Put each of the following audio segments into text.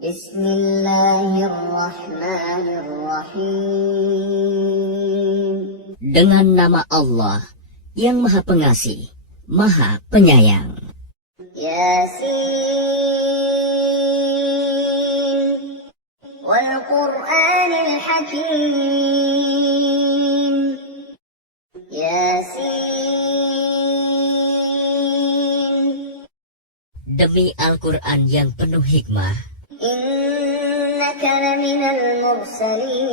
Bismillahirrahmanirrahim. Dengan nama Allah yang Maha Pengasih, Maha Penyayang. Yasin wal Qur'anil Hakim. Yasin, demi Al-Quran yang penuh hikmah. Innaka laminal mursalin.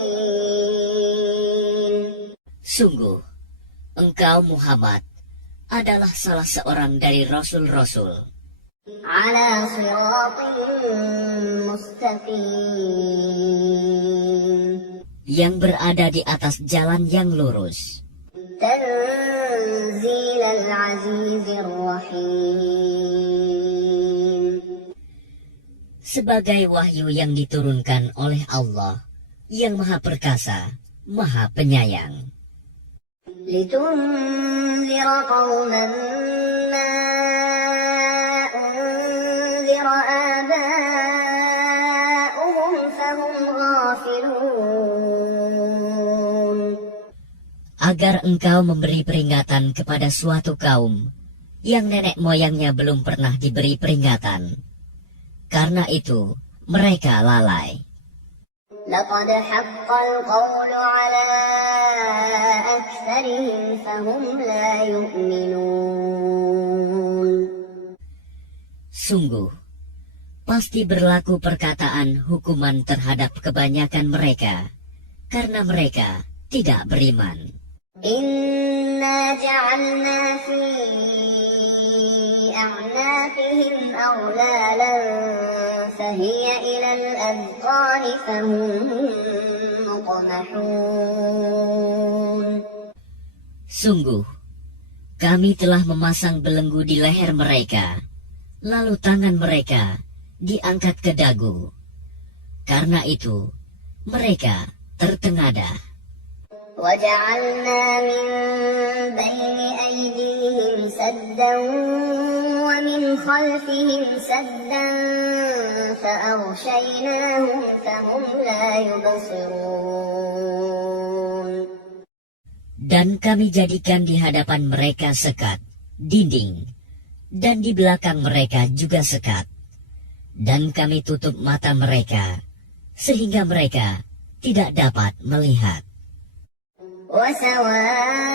Sungguh, engkau Muhammad adalah salah seorang dari Rasul-Rasul. Ala siratin mustaqim. Yang berada di atas jalan yang lurus. Tanzilal Azizir Rahim. Sebagai wahyu yang diturunkan oleh Allah yang Maha Perkasa, Maha Penyayang. Litunzira qauman ma unzira aba'uhum fahum ghafilun. Agar engkau memberi peringatan kepada suatu kaum yang nenek moyangnya belum pernah diberi peringatan. Karena itu, mereka lalai. Laqad haqqal qawlu ala aktsarihim fahum la yu'minun. Sungguh, pasti berlaku perkataan hukuman terhadap kebanyakan mereka, karena mereka tidak beriman. Inna ja'alna fi a'naqihim aghlalan fahiya ilal adqani fahum muqmahun. Sungguh, kami telah memasang belenggu di leher mereka, lalu tangan mereka diangkat ke dagu. Karena itu, mereka tertengadah. وَجَعَلْنَا مِنْ بَيْنِ أَيْدِيهِمْ سَدًّا وَمِنْ خَلْفِهِمْ سَدًّا فَأَغْشَيْنَاهُمْ فَهُمْ لَا يُبْصِرُونَ. Dan kami jadikan di hadapan mereka sekat, dinding, dan di belakang mereka juga sekat. Dan kami tutup mata mereka, sehingga mereka tidak dapat melihat. وَسَوَاءٌ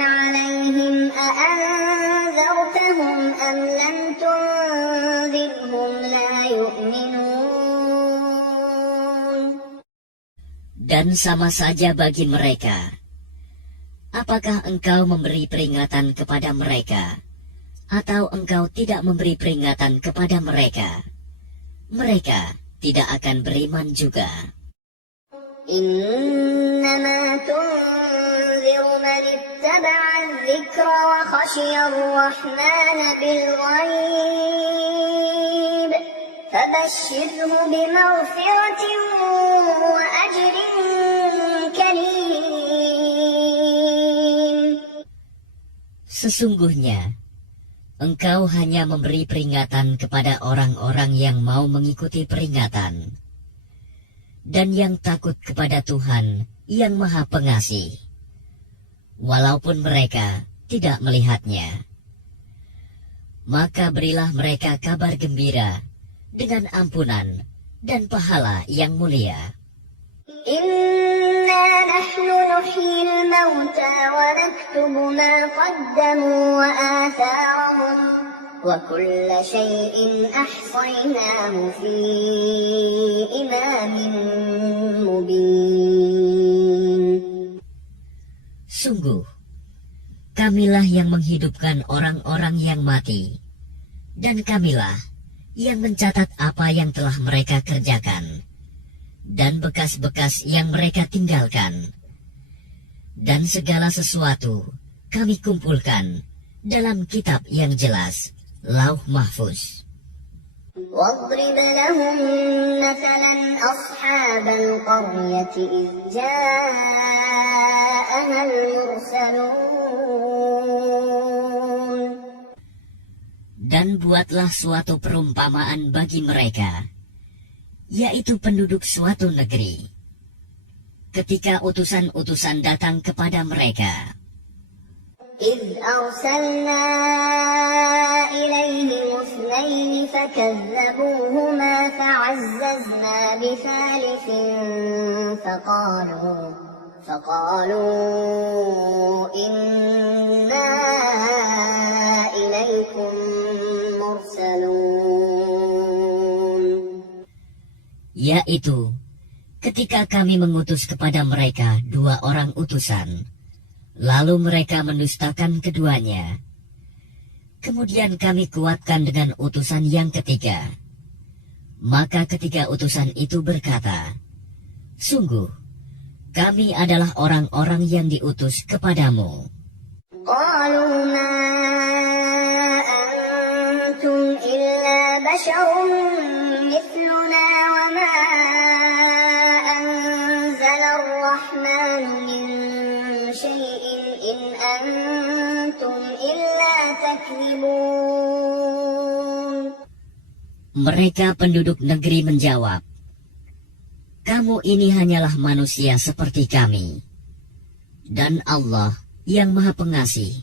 عَلَيْهِمْ أَأَنذَرْتَهُمْ أَمْ لَمْ تُنذِرْهُمْ لَا يُؤْمِنُونَ. Dan sama saja bagi mereka. Apakah engkau memberi peringatan kepada mereka, atau engkau tidak memberi peringatan kepada mereka? Mereka tidak akan beriman juga. Innama tunziru man ittaba'a adh-dhikra wa khashiya ar-rahmana bil ghaib fabashshirhu bimaghfiratin wa ajrin karim. Sesungguhnya engkau hanya memberi peringatan kepada orang-orang yang mau mengikuti peringatan dan yang takut kepada Tuhan yang Maha Pengasih, walaupun mereka tidak melihatnya. Maka berilah mereka kabar gembira dengan ampunan dan pahala yang mulia. Inna nahnu nuhyil mauta wa naktubu ma qaddamu wa atharahum wa kulla shay'in ahsaynahu fi imamin mubin. Sungguh, kamilah yang menghidupkan orang-orang yang mati, dan kamilah yang mencatat apa yang telah mereka kerjakan, dan bekas-bekas yang mereka tinggalkan. Dan segala sesuatu kami kumpulkan dalam kitab yang jelas, Lauh Mahfuz. واضرب لهم مثلا أصحاب القرية إذ جاءها المرسلون. Dan buatlah suatu perumpamaan bagi mereka, yaitu penduduk suatu negeri. Ketika utusan-utusan datang kepada mereka, إذ أرسلنا إليهم اثنين فكذبوهما فعززنا بثالث فقالوا إنا إليكم مرسلون. yaitu ketika kami mengutus kepada mereka 2 orang utusan, lalu mereka mendustakan keduanya. Kemudian kami kuatkan dengan utusan yang ketiga. Maka ketiga utusan itu berkata, sungguh, kami adalah orang-orang yang diutus kepadamu. قالوا ما أنتم إلا بشر مثلنا وما أنزل الرحمن من شيء إن أنتم إلا تكذبون. Mereka penduduk negeri menjawab, kamu ini hanyalah manusia seperti kami. Dan Allah yang Maha Pengasih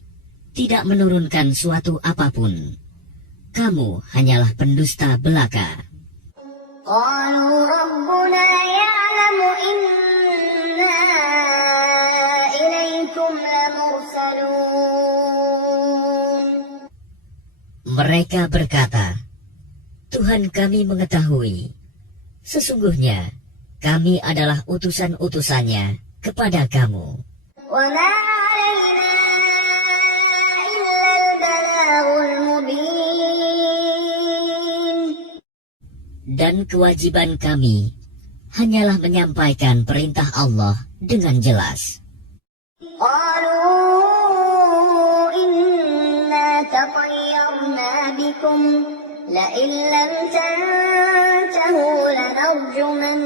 tidak menurunkan suatu apapun. Kamu hanyalah pendusta belaka. قالوا ربنا يعلم إنا إليكم لمرسلون. Mereka berkata, Tuhan kami mengetahui, sesungguhnya kami adalah utusan-utusannya kepada kamu. وما علينا إلا البلاغ المبين. Dan kewajiban kami hanyalah menyampaikan perintah Allah dengan jelas. قالوا إنا تطيرنا بكم لئن لم تنتهوا لنرجمنكم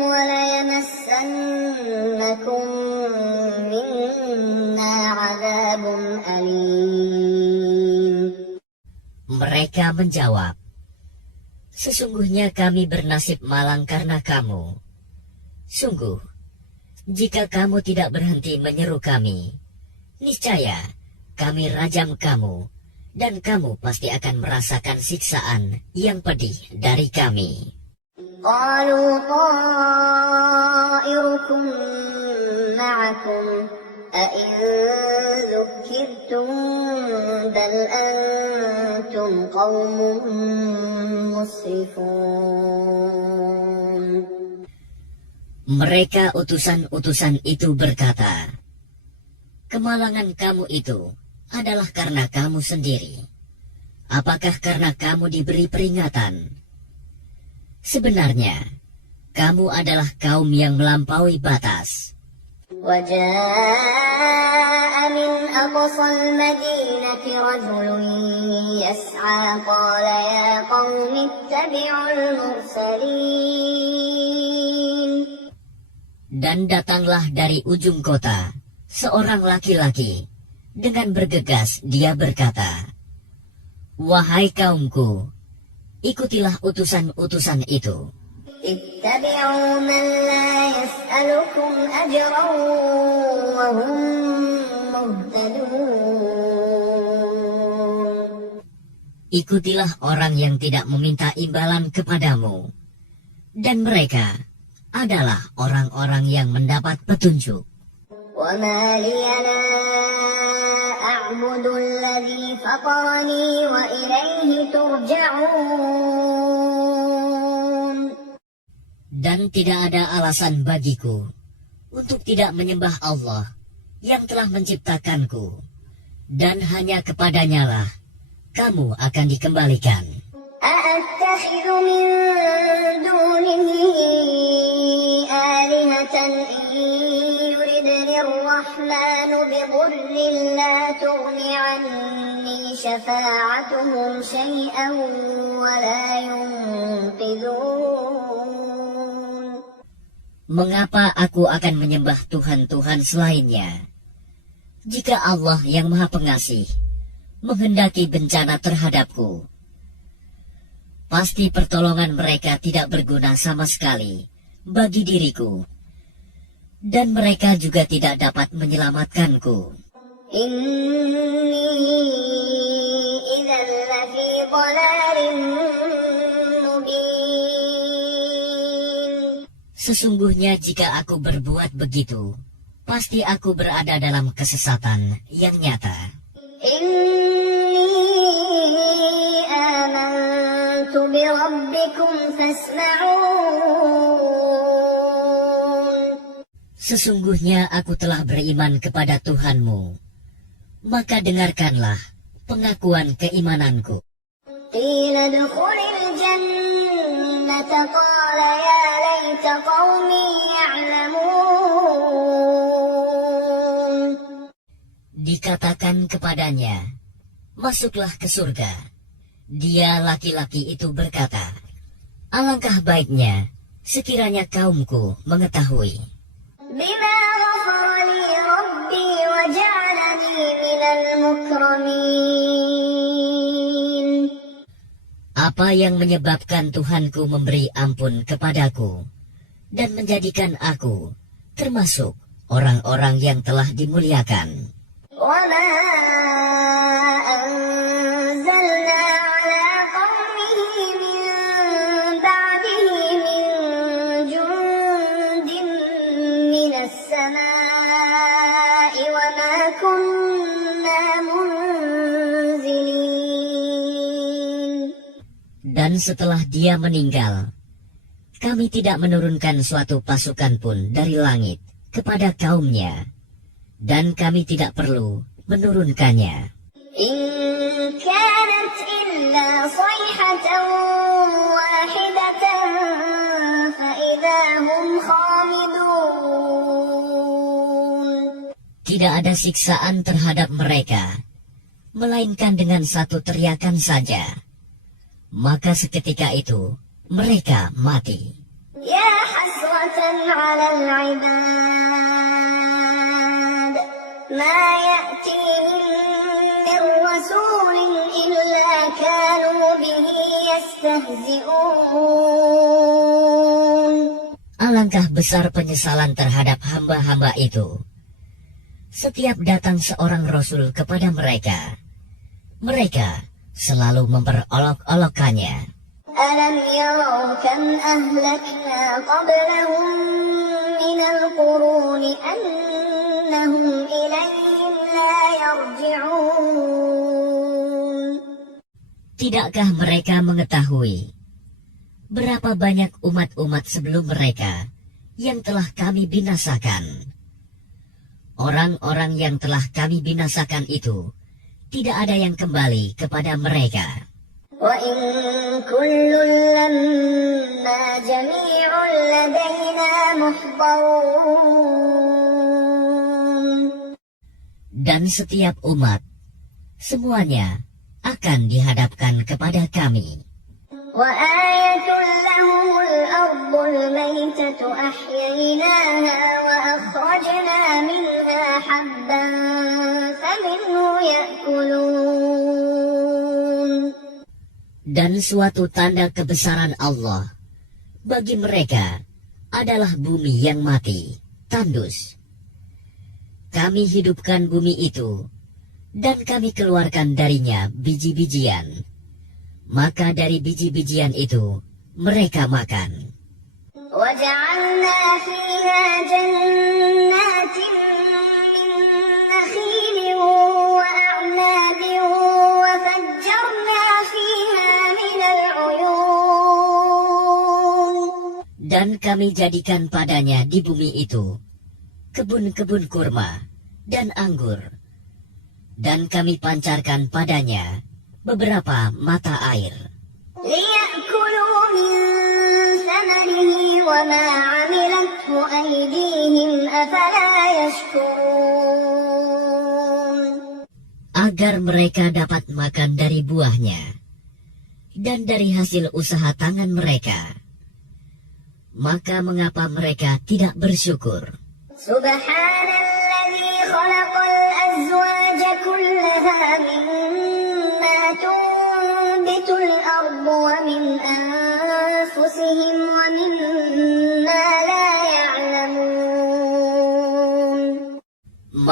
وليمسنكم منا عذاب أليم. Mereka menjawab, sesungguhnya kami bernasib malang karena kamu. Sungguh, jika kamu tidak berhenti menyeru kami, niscaya kami rajam kamu, dan kamu pasti akan merasakan siksaan yang pedih dari kami. قالوا طائركم معكم أئن ذكرتم بل أنتم قوم مسرفون. Mereka utusan-utusan itu berkata, kemalangan kamu itu adalah karena kamu sendiri. Apakah karena kamu diberi peringatan? Sebenarnya, kamu adalah kaum yang melampaui batas. وجاء من أقصى المدينة رجل يسعى قال يا قوم اتبعوا المرسلين. Dan datanglah dari ujung kota seorang laki-laki. Dengan bergegas dia berkata, wahai kaumku, ikutilah utusan-utusan itu. اتبعوا من لا يسألكم أجرا وهم مهتدون. Ikutilah orang yang tidak meminta imbalan kepadamu, dan mereka adalah orang-orang yang mendapat petunjuk. وما لي لا أعبد الذي فطرني وإليه ترجعون. Dan tidak ada alasan bagiku untuk tidak menyembah Allah yang telah menciptakanku, dan hanya kepadanya lah kamu akan dikembalikan. أأتخذ من دونه آلهة إن يردني الرحمن بضر لا تغن عني شفاعتهم شيئا ولا ينقذون. Mengapa aku akan menyembah Tuhan-Tuhan selainnya? Jika Allah yang Maha Pengasih menghendaki bencana terhadapku. Pasti pertolongan mereka tidak berguna sama sekali bagi diriku, dan mereka juga tidak dapat menyelamatkanku. Inni idzan lafi dhalalin mubin. Sesungguhnya jika aku berbuat begitu, pasti aku berada dalam kesesatan yang nyata. Inni amantu bi rabbikum fasma'un. Sesungguhnya aku telah beriman kepada Tuhanmu, maka dengarkanlah pengakuan keimananku. Qila dukhulil jannata qala ya laita qaumi ya'lamun. Dikatakan kepadanya, masuklah ke surga. Dia laki-laki itu berkata, alangkah baiknya sekiranya kaumku mengetahui. Bima ghafara li rabbi wa ja'alani minal mukramin. Apa yang menyebabkan Tuhanku memberi ampun kepadaku dan menjadikan aku termasuk orang-orang yang telah dimuliakan. Wa ma anzalna ala qaumihi min ba'dihi min jundin minas samaa'i wa ma kunna munzilin. Dan setelah dia meninggal, kami tidak menurunkan suatu pasukan pun dari langit kepada kaumnya, dan kami tidak perlu menurunkannya. In kanat illa sayhatan wahidatan fa idza hum khamidun. Tidak ada siksaan terhadap mereka, melainkan dengan satu teriakan saja. Maka seketika itu mereka mati. Ya hasratan 'alal 'ibad ma ya'tihim min rasulin illa kanu bihi yastahzi'un. Alangkah besar penyesalan terhadap hamba-hamba itu. Setiap datang seorang rasul kepada mereka, mereka selalu memperolok-olokkannya. Alam yarau kam ahlakna qablahum minal quruni annahum ilayhim la yarji'un. Tidakkah mereka mengetahui berapa banyak umat-umat sebelum mereka yang telah kami binasakan? Orang-orang yang telah kami binasakan itu tidak ada yang kembali kepada mereka. Wa in kullun lamma jami'un ladaina muhdarun. Dan setiap umat, semuanya akan dihadapkan kepada kami. Wa ayatun lahumul ardul maytatu ahyaynaha wa akhrajna minha habban faminhu ya'kulun. Dan suatu tanda kebesaran Allah bagi mereka adalah bumi yang mati, tandus. Kami hidupkan bumi itu, dan kami keluarkan darinya biji-bijian. Maka dari biji-bijian itu mereka makan. وَجَعَلْنَا فِيهَا جَنَّاتٍ مِّن نَّخِيلٍ وَأَعْنَابٍ وَفَجَّرْنَا فِيهَا مِنَ الْعُيُونِ. Dan kami jadikan padanya di bumi itu kebun-kebun kurma dan anggur. Dan kami pancarkan padanya beberapa mata air. لِيَأْكُلُوا مِن ثَمَرِهِ وَمَا عَمِلَتْهُ أَيْدِيهِمْ أَفَلَا يَشْكُرُونَ. Agar mereka dapat makan dari buahnya dan dari hasil usaha tangan mereka. Maka mengapa mereka tidak bersyukur? سبحان الذي خلق الأزواج كلها مما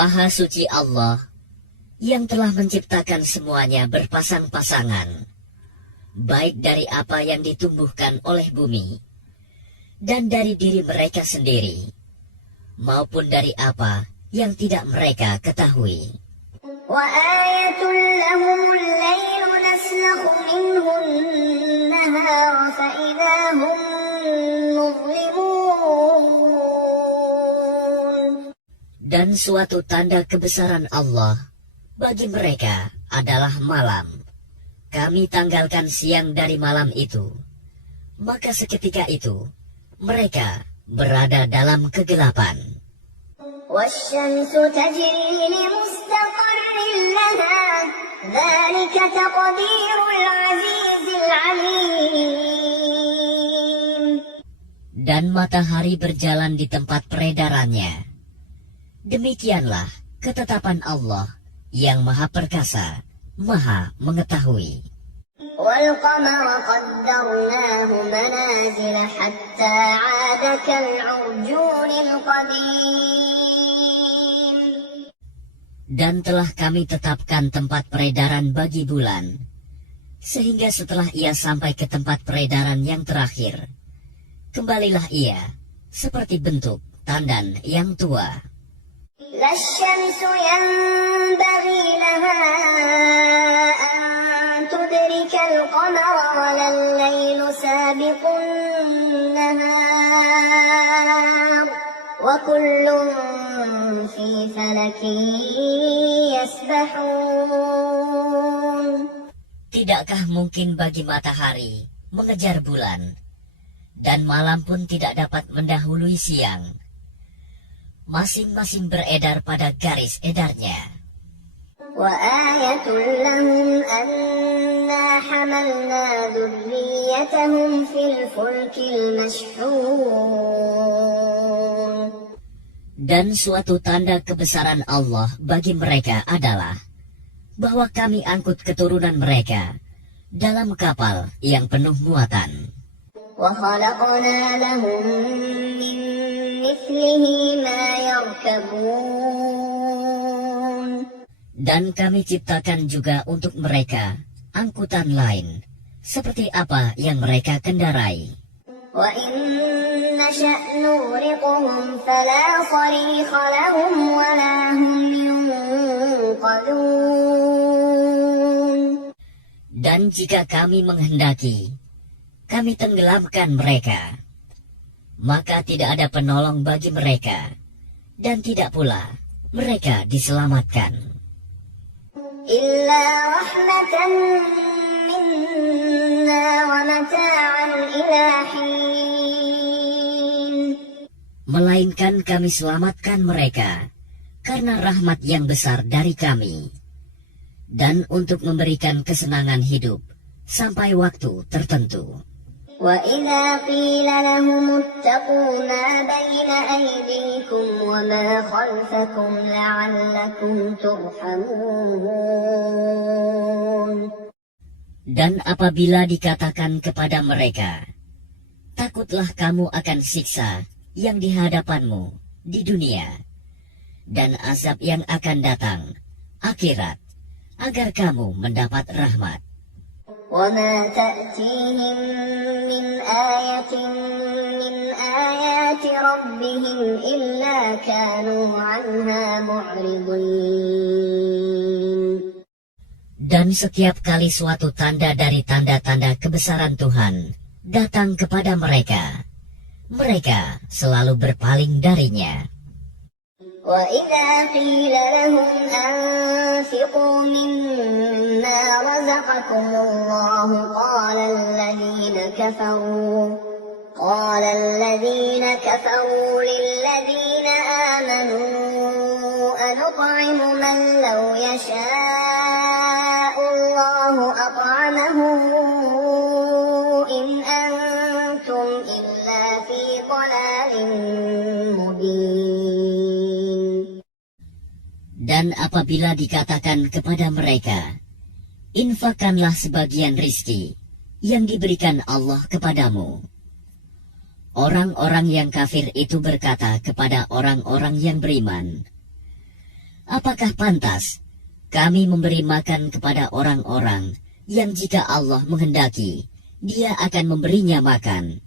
Maha suci Allah yang telah menciptakan semuanya berpasang-pasangan, baik dari apa yang ditumbuhkan oleh bumi, dan dari diri mereka sendiri, maupun dari apa yang tidak mereka ketahui. وآية لهم الليل نسلخ منه النهار فإذا هم مظلمون. Dan suatu tanda kebesaran Allah bagi mereka adalah malam. Kami tanggalkan siang dari malam itu. Maka seketika itu mereka berada dalam kegelapan. والشمس تجري لمستقر لها ذلك تقدير العزيز العليم. Dan matahari berjalan di tempat peredarannya. Demikianlah ketetapan Allah yang Maha Perkasa, Maha Mengetahui. والقمر قدرناه منازل حتى عاد كالعرجون القديم. Dan telah kami tetapkan tempat peredaran bagi bulan, sehingga setelah ia sampai ke tempat peredaran yang terakhir, kembalilah ia seperti bentuk tandan yang tua. لا الشمس ينبغي لها أن تدرك القمر ولا الليل سابق النهار وكل في فلك يسبحون. Tidakkah mungkin bagi matahari mengejar bulan, dan malam pun tidak dapat mendahului siang? Masing-masing beredar pada garis edarnya. وآية لهم أنا حملنا ذريتهم في الفلك المشحون. Dan suatu tanda kebesaran Allah bagi mereka adalah bahwa kami angkut keturunan mereka dalam kapal yang penuh muatan. وخلقنا لهم من مثله ما يركبون. Dan kami ciptakan juga untuk mereka angkutan lain, seperti apa yang mereka kendarai. وإن نشأ نغرقهم فلا صريخ لهم ولا هم ينقذون. Dan jika kami menghendaki, kami tenggelamkan mereka, maka tidak ada penolong bagi mereka, dan tidak pula mereka diselamatkan. إلا رحمة منا ومتاعا إلى حين. Melainkan kami selamatkan mereka karena rahmat yang besar dari kami, dan untuk memberikan kesenangan hidup sampai waktu tertentu. وإذا قيل لهم اتقوا ما بين أيديكم وما خلفكم لعلكم ترحمون. Dan apabila dikatakan kepada mereka, takutlah kamu akan siksa yang di hadapanmu di dunia, dan azab yang akan datang, akhirat, agar kamu mendapat rahmat. وما تأتيهم من آية من آيات ربهم إلا كانوا عنها معرضين. Dan setiap kali suatu tanda dari tanda-tanda kebesaran Tuhan datang kepada mereka, mereka selalu berpaling darinya. وإذا قيل لهم أنفقوا مما رزقكم الله قال الذين كفروا للذين آمنوا أنطعم من لو يشاء الله أطعمه إن أنتم إلا في ضلال مبين. Dan apabila dikatakan kepada mereka, infakkanlah sebagian rizki yang diberikan Allah kepadamu. Orang-orang yang kafir itu berkata kepada orang-orang yang beriman, Apakah pantas kami memberi makan kepada orang-orang yang jika Allah menghendaki, Dia akan memberinya makan?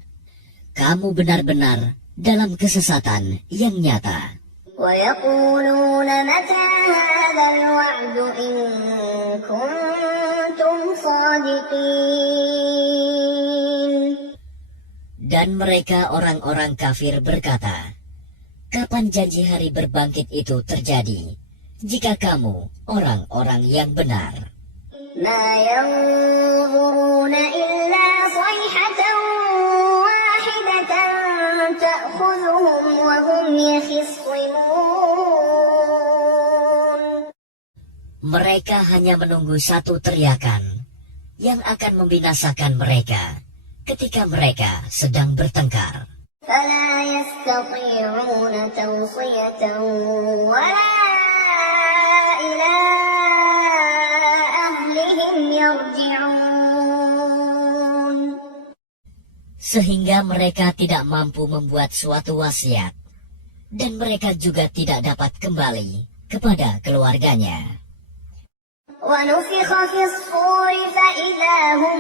Kamu benar-benar dalam kesesatan yang nyata. ويقولون متى هذا الوعد إن كنتم صادقين. Dan mereka orang-orang kafir berkata, kapan janji hari berbangkit itu terjadi, jika kamu orang-orang yang benar? ما ينظرون إلا صيحة واحدة تأخذهم وهم يخصمون. Mereka hanya menunggu satu teriakan yang akan membinasakan mereka ketika mereka sedang bertengkar. فلا يستطيعون توصية ولا إلى أهلهم يرجعون. Sehingga mereka tidak mampu membuat suatu wasiat, dan mereka juga tidak dapat kembali kepada keluarganya. ونفخ في الصور فإذا هم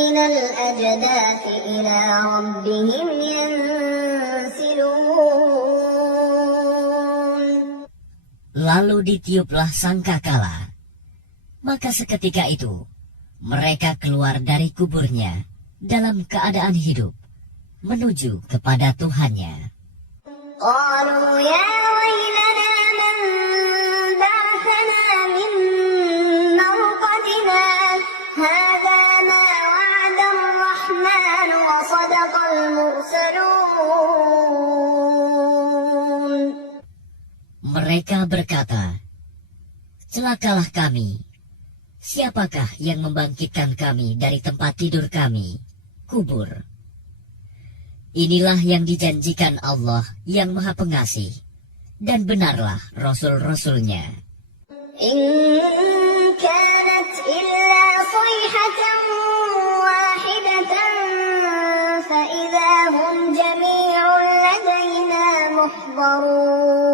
من الأجداث إلى ربهم ينسلون. Lalu ditiuplah sangkakala, maka seketika itu mereka keluar dari kuburnya dalam keadaan hidup menuju kepada Tuhannya. قالوا يا ويلنا من بعثنا من مرقدنا هذا ما وعد الرحمن وصدق المرسلون. Mereka berkata, celakalah kami. Siapakah yang membangkitkan kami dari tempat tidur kami, kubur? Inilah yang dijanjikan Allah yang Maha Pengasih, dan benarlah Rasul-Rasulnya. إن كانت إلا صيحة واحدة فإذا هم جميع لدينا محضرون.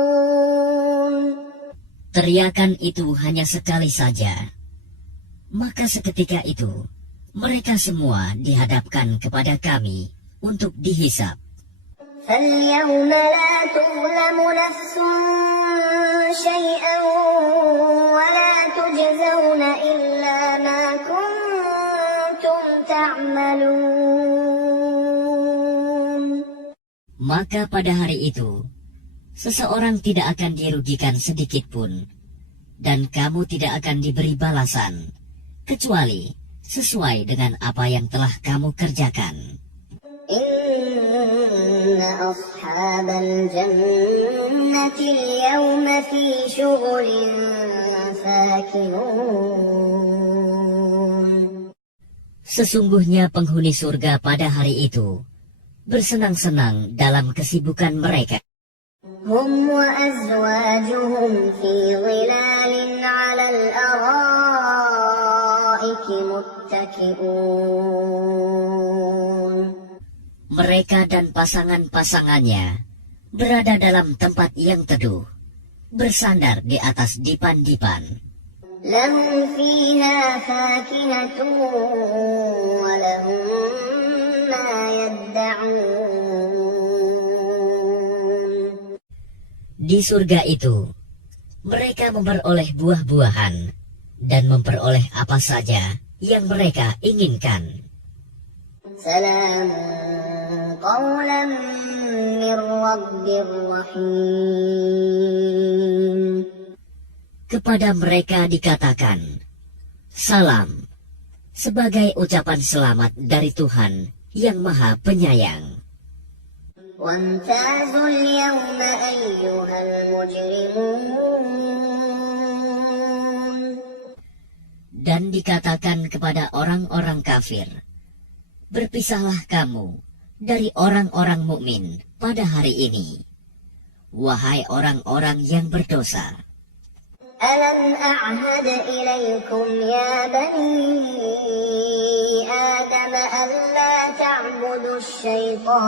Teriakan itu hanya sekali saja. Maka seketika itu, mereka semua dihadapkan kepada kami untuk dihisap. فاليوم لا تظلم نفس شيئا ولا تجزون إلا ما كنتم تعملون. Maka pada hari itu, seseorang tidak akan dirugikan sedikit pun, dan kamu tidak akan diberi balasan, kecuali sesuai dengan apa yang telah kamu kerjakan. إن أصحاب الجنة اليوم في شغل فاكهون. Sesungguhnya penghuni surga pada hari itu bersenang-senang dalam kesibukan mereka. هم وأزواجهم في ظلال على الأرائك متكئون. Mereka dan pasangan-pasangannya berada dalam tempat yang teduh, bersandar di atas dipan-dipan. لهم فيها فاكهة ولهم ما يدعون. Di surga itu, mereka memperoleh buah-buahan dan memperoleh apa saja yang mereka inginkan. سلام قولا من رب رحيم. Kepada mereka dikatakan, salam, sebagai ucapan selamat dari Tuhan yang Maha Penyayang. وامتازوا اليوم أيها المجرمون. Dan dikatakan kepada orang-orang kafir, berpisahlah kamu dari orang-orang mukmin pada hari ini, wahai orang-orang yang berdosa. ألم أعهد إليكم يا بني آدم ألا تعبدوا الشيطان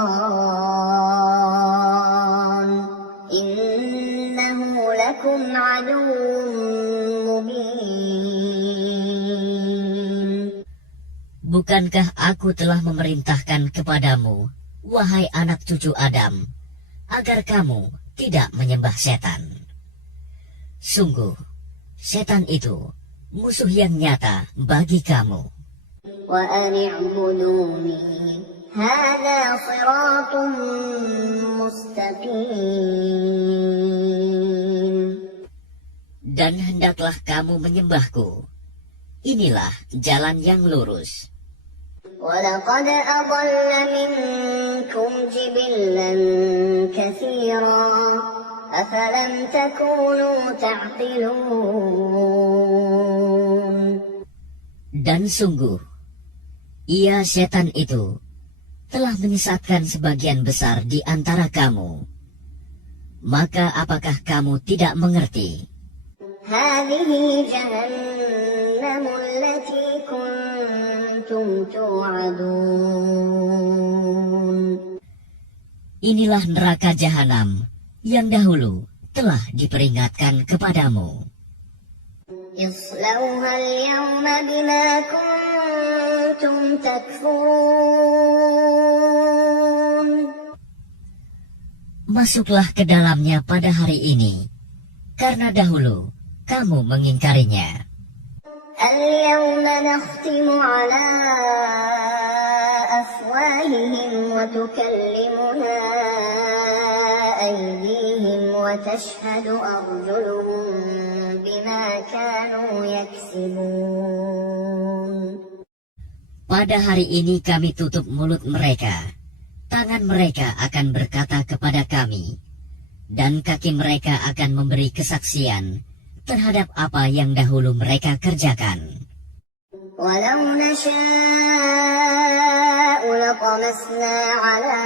إنه لكم لكم عدو مبين. Bukankah aku telah memerintahkan kepadamu, wahai anak cucu Adam, agar kamu tidak menyembah setan? Sungguh, setan itu musuh yang nyata bagi kamu. وأن اعبدوني هذا صراط مستقيم. Dan hendaklah kamu menyembahku. Inilah jalan yang lurus. ولقد أضل منكم جبلا كثيرا أفلم تكونوا تعقلون. Dan sungguh, ia setan itu telah menyesatkan sebagian besar di antara kamu. Maka apakah kamu tidak mengerti? هذه جهنم التي كنتم توعدون. Inilah neraka jahanam yang dahulu telah diperingatkan kepadamu. اصلوها اليوم بما كنتم تكفرون. Masuklah ke dalamnya pada hari ini, karena dahulu kamu mengingkarinya. اليوم نختم على أفواههم وتكلمنا أيديهم وتشهد أرجلهم بما كانوا يكسبون. Pada hari ini kami tutup mulut mereka, tangan mereka akan berkata kepada kami, dan kaki mereka akan memberi kesaksian terhadap apa yang dahulu mereka kerjakan. ولو نشاء لطمسنا على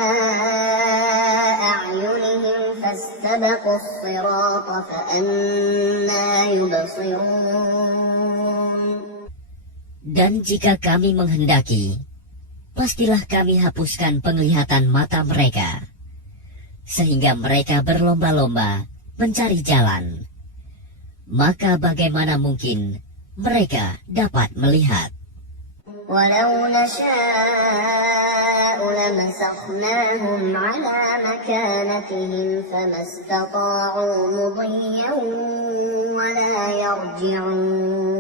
أعينهم فاستبقوا الصراط فأنى يبصرون. Dan jika kami menghendaki, pastilah kami hapuskan penglihatan mata mereka, sehingga mereka berlomba-lomba mencari jalan. Maka bagaimana mungkin mereka dapat melihat? ولو نشاء لمسخناهم على مكانتهم فما استطاعوا مضيا ولا يرجعون.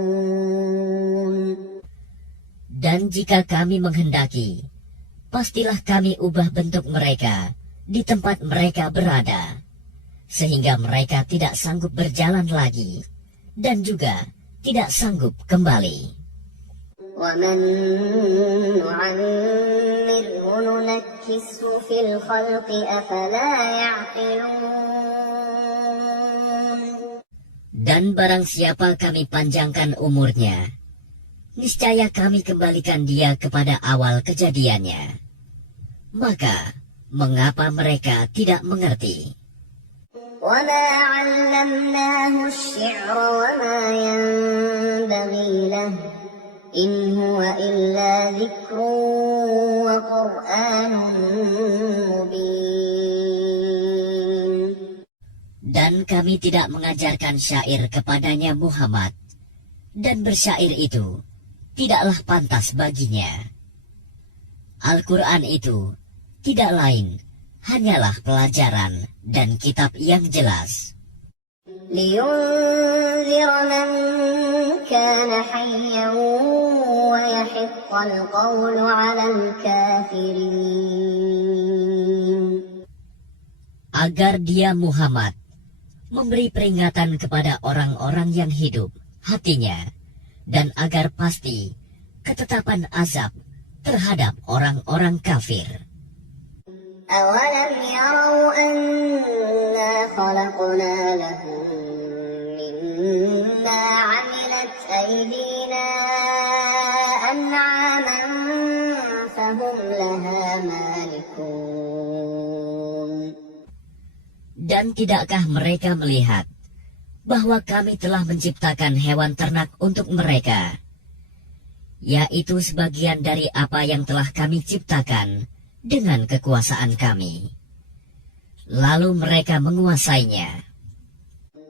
Dan jika kami menghendaki, pastilah kami ubah bentuk mereka di tempat mereka berada, sehingga mereka tidak sanggup berjalan lagi, dan juga tidak sanggup kembali. ومن نعمره ننكسه في الخلق أفلا يعقلون. Dan barang siapa kami panjangkan umurnya, niscaya kami kembalikan dia kepada awal kejadiannya. Maka, mengapa mereka tidak mengerti? وما علمناه الشعر وما ينبغي له إن هو إلا ذكر وقرآن مبين. Dan kami tidak mengajarkan syair kepadanya Muhammad, dan bersyair itu tidaklah pantas baginya. Al-Quran itu tidak lain hanyalah pelajaran dan kitab yang jelas. لينذر من كان حيا ويحق القول على الكافرين. Agar dia Muhammad memberi peringatan kepada orang-orang yang hidup hatinya, dan agar pasti ketetapan azab terhadap orang-orang kafir. أولم يروا أنا خلقنا لهم مما عملت أيدينا أنعاما فهم لها مالكون. Dan tidakkah mereka melihat bahwa kami telah menciptakan hewan ternak untuk mereka, yaitu sebagian dari apa yang telah kami ciptakan dengan kekuasaan kami. Lalu mereka menguasainya.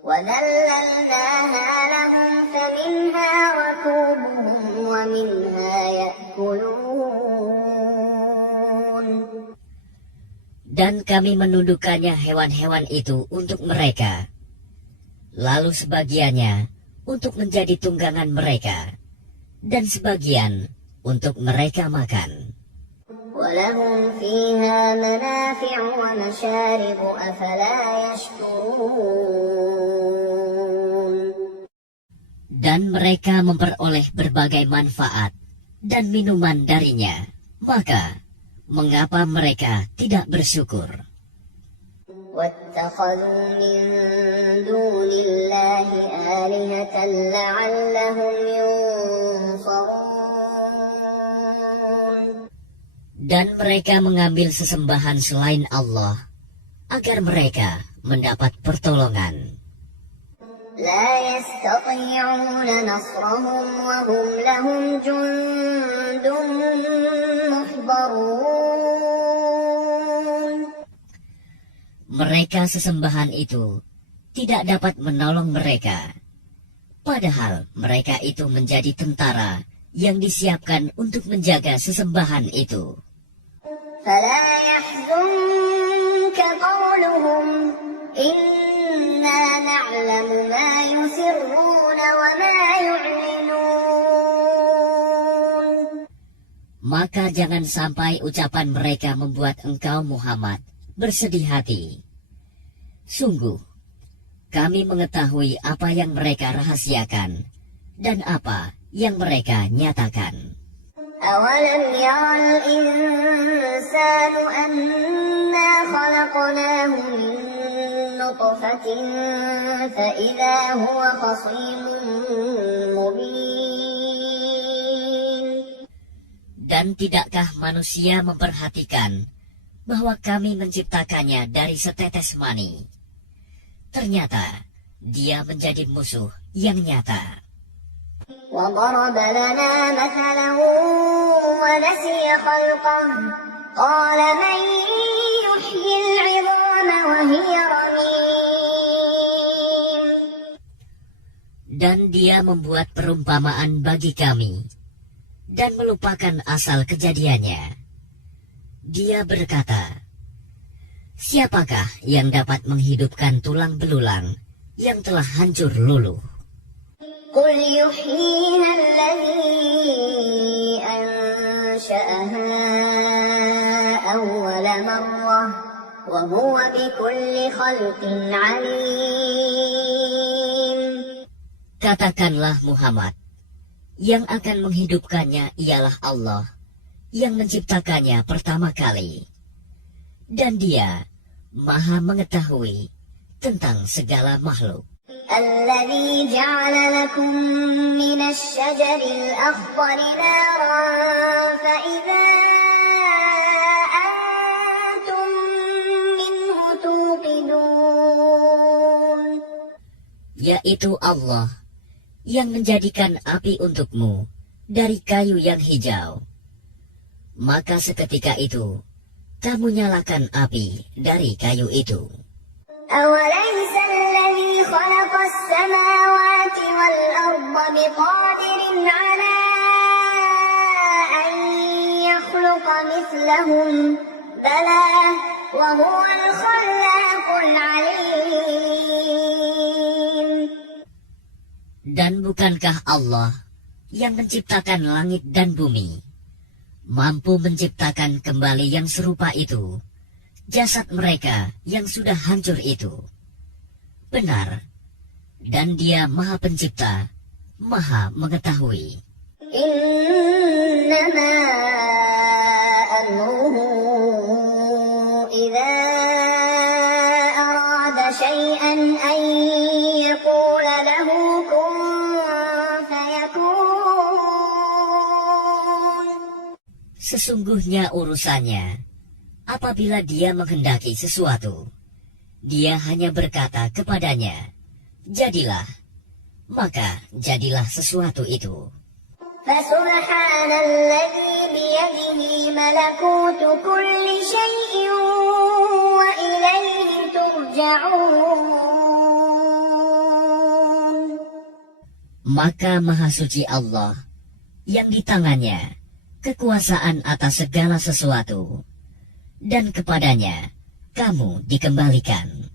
وذللناها لهم فمنها ركوبهم ومنها يأكلون. Dan kami menundukkannya hewan-hewan itu untuk mereka, lalu sebagiannya untuk menjadi tunggangan mereka, dan sebagian untuk mereka makan. وَلَهُمْ فِيهَا مَنَافِعُ وَمَشَارِبُ أَفَلَا يَشْكُرُونَ. Dan mereka memperoleh berbagai manfaat dan minuman darinya, maka mengapa mereka tidak bersyukur? وَاتَّخَذُوا مِن دُونِ اللَّهِ آلِهَةً لَعَلَّهُمْ يُنصَرُونَ. Dan mereka mengambil sesembahan selain Allah agar mereka mendapat pertolongan. لَا يَسْتَطِيعُونَ نَصْرَهُمْ وَهُمْ لَهُمْ جُندٌ مُحْضَرُونَ. Mereka sesembahan itu tidak dapat menolong mereka, padahal mereka itu menjadi tentara yang disiapkan untuk menjaga sesembahan itu. فَلَا يَحْزُنكَ قَوْلُهُمْ إِنَّا نَعْلَمُ مَا يُسِرُّونَ وَمَا يُعْلِنُونَ. Maka jangan sampai ucapan mereka membuat engkau Muhammad bersedih hati. Sungguh, kami mengetahui apa yang mereka rahasiakan dan apa yang mereka nyatakan. أَوَلَمْ يَرَ الْإِنسَانُ أَنَّا خَلَقْنَاهُ مِن نُّطْفَةٍ فَإِذَا هُوَ خَصِيمٌ مُّبِينٌ. Dan tidakkah manusia memperhatikan bahwa kami menciptakannya dari setetes mani? Ternyata dia menjadi musuh yang nyata. وَضَرَبَ لَنَا مَثَلًا وَنَسِيَ خَلْقَهُ قَالَ مَن يُحْيِي الْعِظَامَ وَهِيَ رَمِيمٌ. Dan dia membuat perumpamaan bagi kami dan melupakan asal kejadiannya. Dia berkata, siapakah yang dapat menghidupkan tulang belulang yang telah hancur luluh? قُلْ يُحْيِيهَا الَّذِي أَنشَأَهَا أَوَّلَ مَرَّةٍ وَهُوَ بِكُلِّ خَلْقٍ عَلِيمٌ. Katakanlah Muhammad, yang akan menghidupkannya ialah Allah yang menciptakannya pertama kali. Dan dia Maha mengetahui tentang segala makhluk. الذي جعل لكم من الشجر الأخضر نارا فإذا أنتم منه توقدون. Yaitu Allah yang menjadikan api untukmu dari kayu yang hijau. Maka seketika itu kamu nyalakan api dari kayu itu. أوليس الذي خلق السماوات والأرض بقادر على أن يخلق مثلهم بلى وهو الخلاق العليم. Dan bukankah Allah yang menciptakan langit dan bumi mampu menciptakan kembali yang serupa itu jasad mereka yang sudah hancur itu? Benar, dan dia Maha Pencipta, Maha Mengetahui. Innama amruhu idza arada syai'an an yaqula lahu kun fayakun. Sesungguhnya urusannya, apabila dia menghendaki sesuatu, dia hanya berkata kepadanya, jadilah, maka jadilah sesuatu itu. Fasubhanalladzi biyadihi malakutu kulli syai'in wa ilaihi turja'un. Maka Maha Suci Allah yang di tangannya kekuasaan atas segala sesuatu, dan kepadanya kamu dikembalikan.